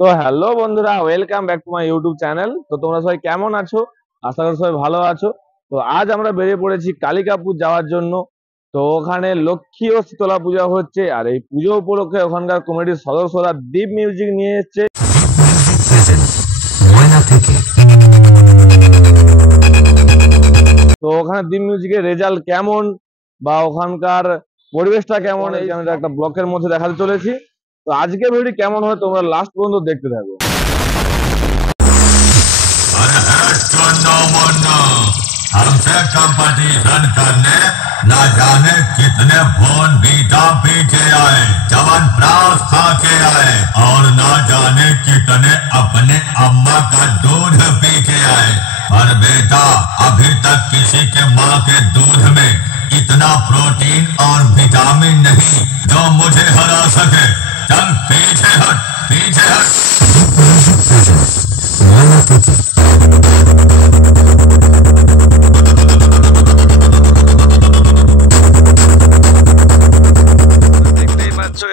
তো হ্যালো বন্ধুরা, welcome back to my YouTube channel. তো তোমরা সবাই কেমন আছো? আশা করি সবাই ভালো আছো। তো আজ আমরা বেরিয়ে পড়েছি কালিকাপুর যাওয়ার জন্য। তো ওখানে লক্ষ্মী ও শীতলা পূজা হচ্ছে, আর এই পুজো উপলক্ষে ওখানকার কমিটির সদস্যরা দীপ মিউজিক নিয়ে এসছে। তো ওখানে দীপ মিউজিকের রেজাল্ট কেমন বা ওখানকার পরিবেশটা কেমন, এই আমি একটা ব্লকের মধ্যে দেখাতে চলেছি। তো আজকে ভিডিও কেমন হয় তোমরা লাস্ট পর্যন্ত দেখতে থাকো। हमसे कंपटीशन करने न जाने कितने फोन बीटा पी के आए, चवन प्रास खा के आए और न जाने कितने अपने अम्मा का दूध पी के आए, पर बेटा अभी तक किसी के माँ के दूध में इतना प्रोटीन और विटामिन नहीं जो मुझे हरा सके। चल पीछे हट, पीछे हट।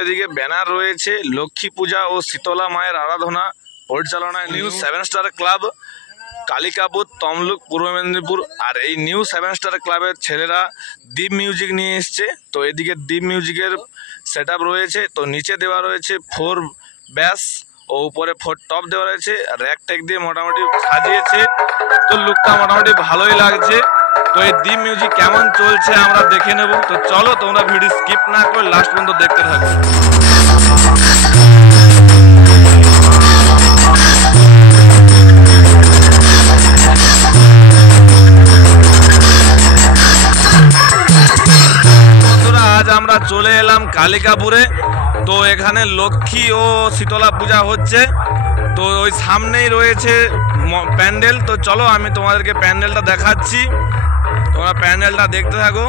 এদিকে ব্যানার রয়েছে লক্ষ্মী পূজা ও শীতলা মায়ের আরাধনা পরিচালনায় new 7 star club Kalikapur Tamluk পূর্ব মেদিনীপুর। আর এই নিউ 7 স্টার ক্লাবের ছেলেরা দীপ মিউজিক নিয়ে এসছে। তো এদিকে দীপ মিউজিকের সেট আপ রয়েছে। তো নিচে দেওয়া রয়েছে 4 ব্যাস ও উপরে 4 টপ দেওয়া রয়েছে। র্যাক ট্যাক দিয়ে মোটামুটি সাজিয়েছে। তো লুকটা মোটামুটি ভালোই লাগছে। তো এই দীপ মিউজিক কেমন চলছে আমরা দেখে নেব। তো চলো তোমরা ভিডিও স্কিপ না করে লাস্ট পর্যন্ত দেখতে থাকো। বন্ধুরা, আজ আমরা চলে এলাম কালিকাপুরে। তো এখানে লক্ষ্মী ও শীতলা পূজা হচ্ছে। তো ওই সামনেই রয়েছে প্যান্ডেল। তো চলো আমি তোমাদেরকে প্যান্ডেলটা দেখাচ্ছি, তোমরা প্যান্ডেলটা দেখতে থাকো।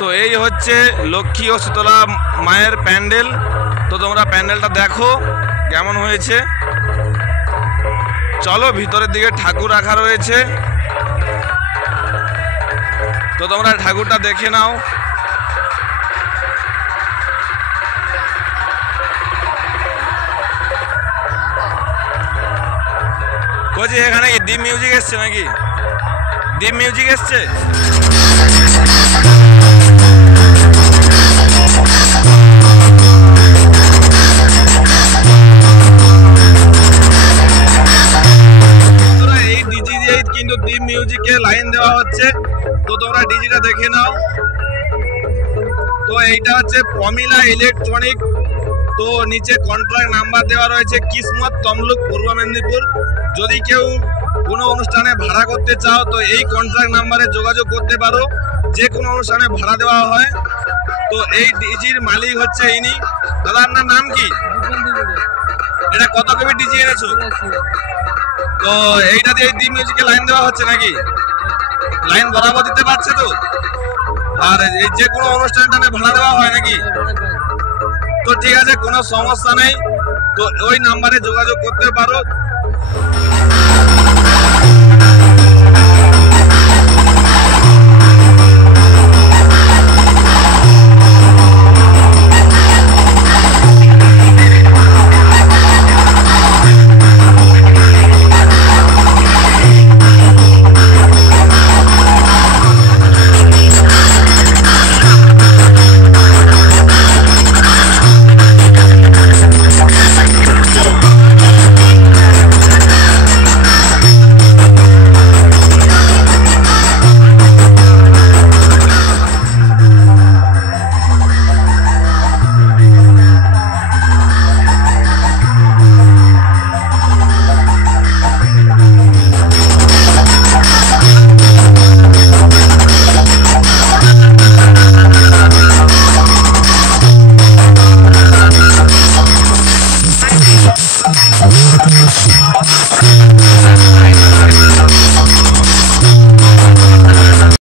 তো এই হচ্ছে লক্ষ্মী ও শীতলা মায়ের প্যান্ডেল। তো তোমরা প্যান্ডেলটা দেখো কেমন হয়েছে। চলো ভিতরের দিকে ঠাকুর রাখা রয়েছে। তো তোমরা ঠাকুরটা দেখে নাও। বলছি এখানে কি দীপ মিউজিক এসছে নাকি? দীপ মিউজিক এসছে। এই ডিজি দিয়ে কিন্তু দীপ মিউজিকে লাইন দেওয়া হচ্ছে। তো তোমরা ডিজিটা দেখে নাও। তো এইটা হচ্ছে প্রমিলা ইলেকট্রনিক। তো নিচে কন্ট্রাক্ট নাম্বার দেওয়া রয়েছে কিসমত তমলুক পূর্ব মেদিনীপুর। যদি কেউ কোনো অনুষ্ঠানে ভাড়া করতে চাও তো এই কন্ট্রাক্ট নাম্বারে যোগাযোগ করতে পারো। যে কোনো অনুষ্ঠানে ভাড়া দেওয়া হয়। তো এই ডিজির মালিক হচ্ছে ইনি। দাদা আপনার নাম কি? এটা কত কপি ডিজি এনেছো? তো এইটা দিয়ে দীপ মিউজিকে লাইন দেওয়া হচ্ছে নাকি? লাইন বরাবর দিতে পারছে তো? আর এই যে কোনো অনুষ্ঠানে ভাড়া দেওয়া হয় নাকি? তো ঠিক আছে, কোনো সমস্যা নেই। তো ওই নাম্বারে যোগাযোগ করতে পারো।